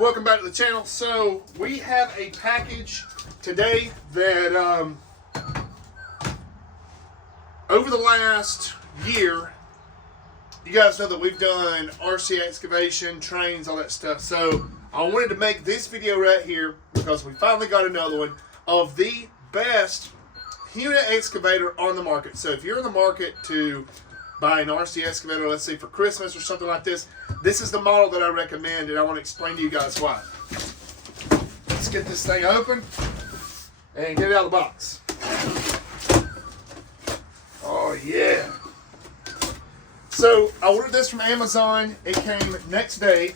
Welcome back to the channel. So we have a package today that over the last year, you guys know that we've done RC excavation, trains, all that stuff. So I wanted to make this video right here because we finally got another one of the best Huina excavator on the market. So if you're in the market to buy an RC excavator, let's say for Christmas or something like this, this is the model that I recommend, and I want to explain to you guys why. Let's get this thing open and get it out of the box. Oh yeah. So I ordered this from Amazon. It came next day.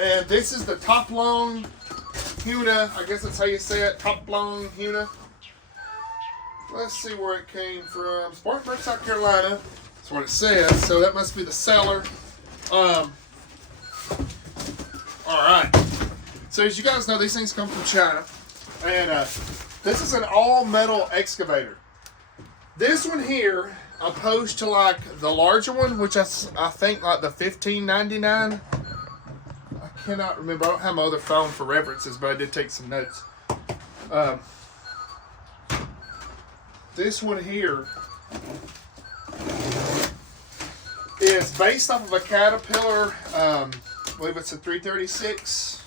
And this is the top long Huina. I guess that's how you say it. Top long Huina. Let's see where it came from. Spartanburg, South Carolina. That's what it says. So that must be the seller. Alright. So as you guys know, these things come from China. And this is an all metal excavator. This one here, opposed to like the larger one, which I think like the $15.99. I cannot remember. I don't have my other phone for references, but I did take some notes. This one here is based off of a Caterpillar. I believe it's a 336.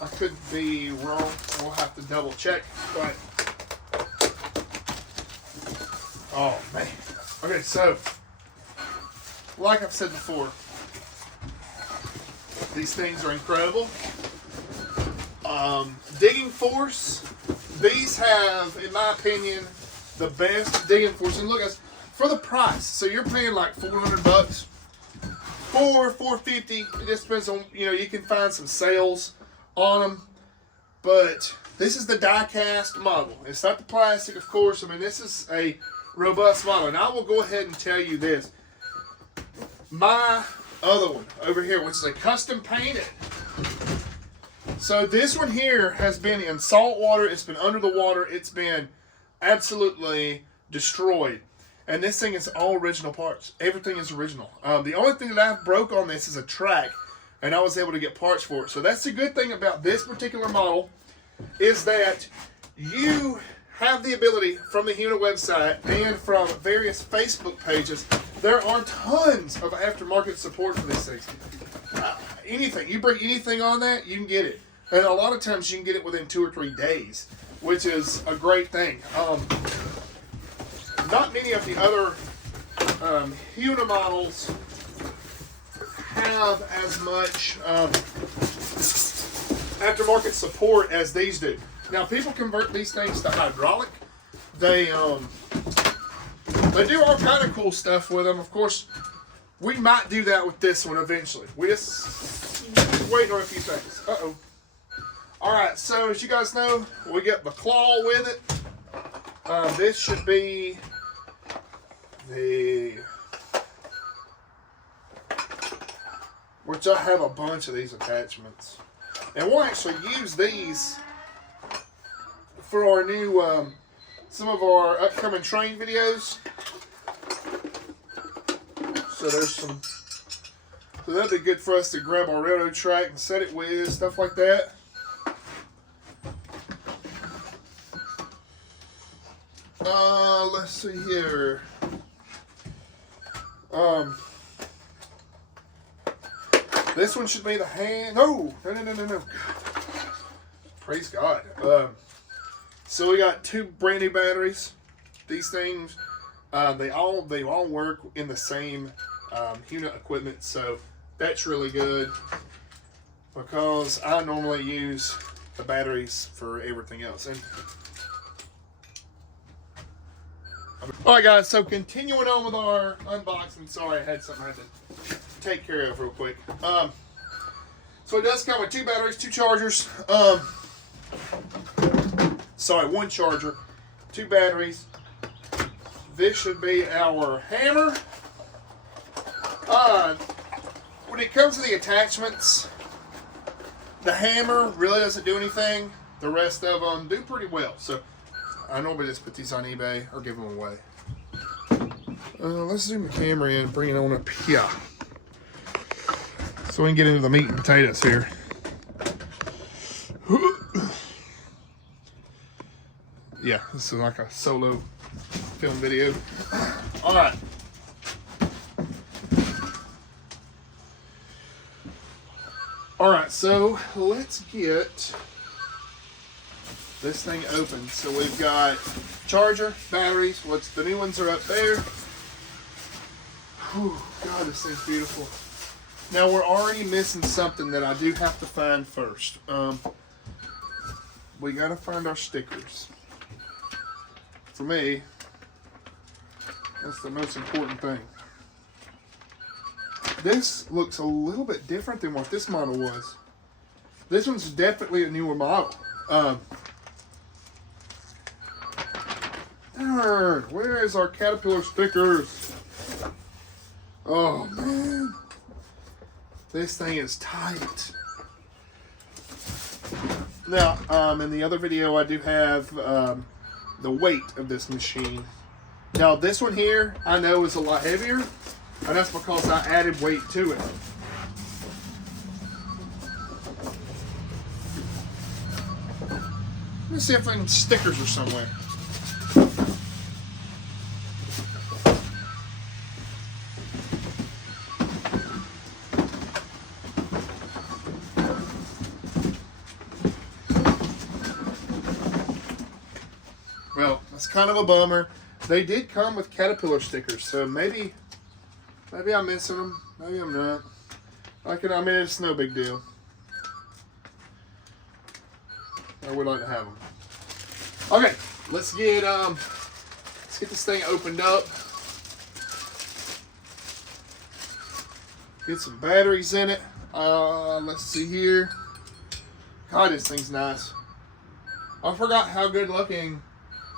I could be wrong. We'll have to double check. But oh man. Okay, so like I've said before, these things are incredible. Digging force. These have, in my opinion, the best digging force. And look, guys, for the price, so you're paying like $400, $450. It just depends on, you can find some sales on them. But this is the die-cast model. It's not the plastic, of course. I mean, this is a robust model. And I will go ahead and tell you this. My other one over here, which is a custom painted. So this one here has been in salt water. It's been under the water. It's been absolutely destroyed. And this thing is all original parts. Everything is original. The only thing that I've broke on this is a track, and I was able to get parts for it. So that's the good thing about this particular model, is that you have the ability from the Huina website and from various Facebook pages. There are tons of aftermarket support for these things. Anything. You bring anything on that, you can get it. And a lot of times you can get it within 2 or 3 days, which is a great thing. Not many of the other Huina models have as much aftermarket support as these do. Now, people convert these things to hydraulic. They do all kind of cool stuff with them. Of course, we might do that with this one eventually. We just waiting on a few things. Uh-oh. Alright, so as you guys know, we get the claw with it. This should be the... which I have a bunch of these attachments. And we'll actually use these for our new, some of our upcoming train videos. So there's some... so that'd be good for us to grab our railroad track and set it with, stuff like that. Let's see here. This one should be the hand. No. Praise God. So we got 2 brand new batteries. These things, they all work in the same Huina equipment, so that's really good because I normally use the batteries for everything else. And all right, guys. So continuing on with our unboxing. Sorry, I had something I had to take care of real quick. So it does come with 2 batteries, 2 chargers. Sorry, 1 charger, 2 batteries. This should be our hammer. When it comes to the attachments, the hammer really doesn't do anything. The rest of them do pretty well. So I normally just put these on eBay or give them away. Let's zoom the camera in and bring it on up here. So So we can get into the meat and potatoes here. Yeah, this is like a solo film video. All right. All right, so let's get this thing open. So we've got charger, batteries, the new ones are up there. Whew, God, this thing's beautiful. Now we're already missing something that I do have to find first. We gotta find our stickers. For me, that's the most important thing. This looks a little bit different than what this model was. This one's definitely a newer model. Where is our Caterpillar stickers? Oh man, this thing is tight. Now, in the other video, I do have the weight of this machine. Now, this one here, I know is a lot heavier, and that's because I added weight to it. Let me see if any stickers are somewhere. Well, that's kind of a bummer. They did come with Caterpillar stickers, so maybe I'm missing them. Maybe I'm not. I mean, it's no big deal. I would like to have them. Okay, let's get this thing opened up. Get some batteries in it. Let's see here. God, this thing's nice. I forgot how good looking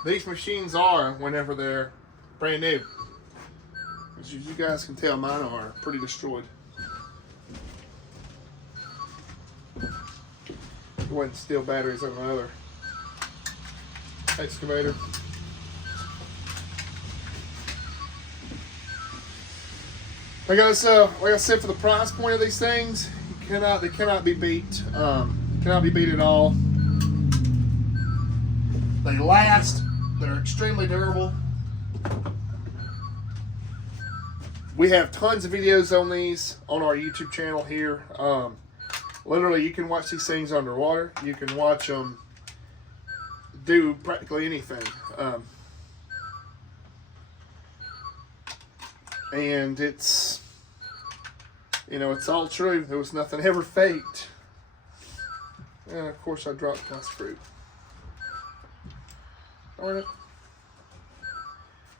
these machines are whenever they're brand new. As you guys can tell, mine are pretty destroyed. Go ahead and steal batteries on my other excavator. Like I said, for the price point of these things, they cannot be beat. Cannot be beat at all. They last. They're extremely durable. We have tons of videos on these on our YouTube channel here. Literally, you can watch these things underwater. You can watch them do practically anything. And it's, it's all true. There was nothing ever faked. And of course, I dropped my screw. Darn it.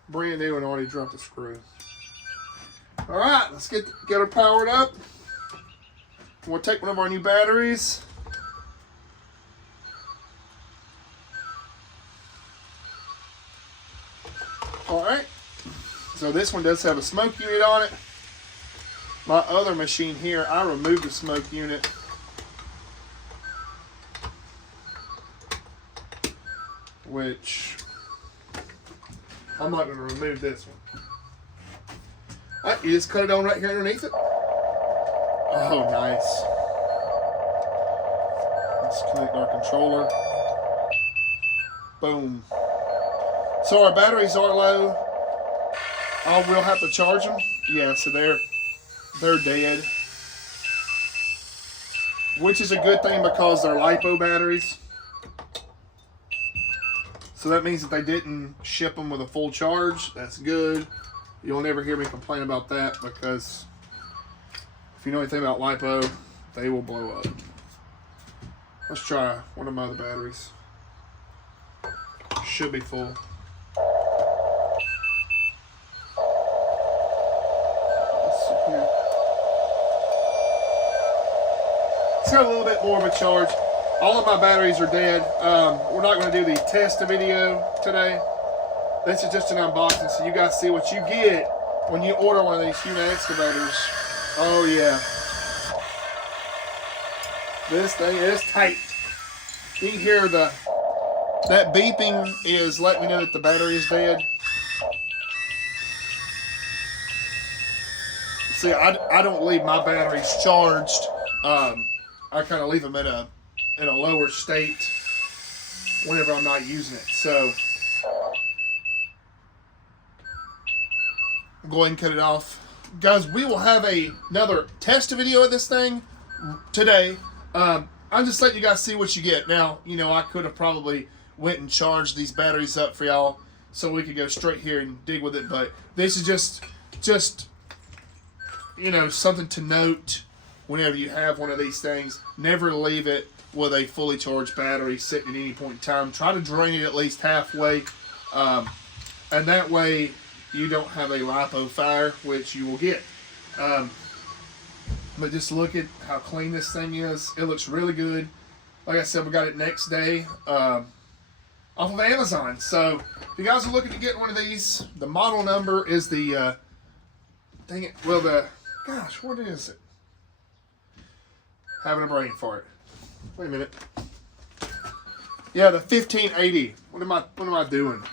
Brand new and already dropped the screw. All right, let's get her powered up. We'll take one of our new batteries. All right. So this one does have a smoke unit on it. My other machine here, I removed the smoke unit. Which, I'm not going to remove this one. You just cut it on right here underneath it. Oh, nice. Let's connect our controller. Boom. So our batteries are low. I will have to charge them. Yeah, so they're dead. Which is a good thing because they're LiPo batteries. So that means that they didn't ship them with a full charge. That's good. You'll never hear me complain about that because if you know anything about LiPo, they will blow up. Let's try one of my other batteries. Should be full. Let's see here. It's got a little bit more of a charge. All of my batteries are dead. We're not going to do the test video today. This is just an unboxing, so you guys see what you get when you order one of these Huina excavators. Oh yeah. This thing is tight. You can hear that beeping is letting me know that the battery is dead. honestly, I don't leave my batteries charged. I kind of leave them in a lower state whenever I'm not using it. So I'll go ahead and cut it off. Guys, we will have another test video of this thing today. I'm just letting you guys see what you get. Now, you know, I could have probably went and charged these batteries up for y'all so we could go straight here and dig with it, but this is just you know, something to note whenever you have one of these things. Never leave it with a fully charged battery sitting at any point in time. Try to drain it at least halfway, and that way you don't have a LiPo fire, which you will get. But just look at how clean this thing is. It looks really good. Like I said, we got it next day off of Amazon. So if you guys are looking to get one of these, the model number is the, dang it, well, gosh, what is it? Having a brain fart. Wait a minute. Yeah, the 1580. What am I doing?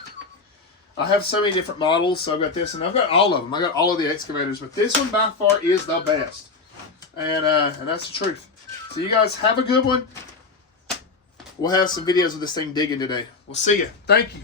I have so many different models, so I've got this, and I've got all of them. I got all of the excavators, but this one by far is the best. And that's the truth. So you guys have a good one. We'll have some videos of this thing digging today. We'll see you. Thank you.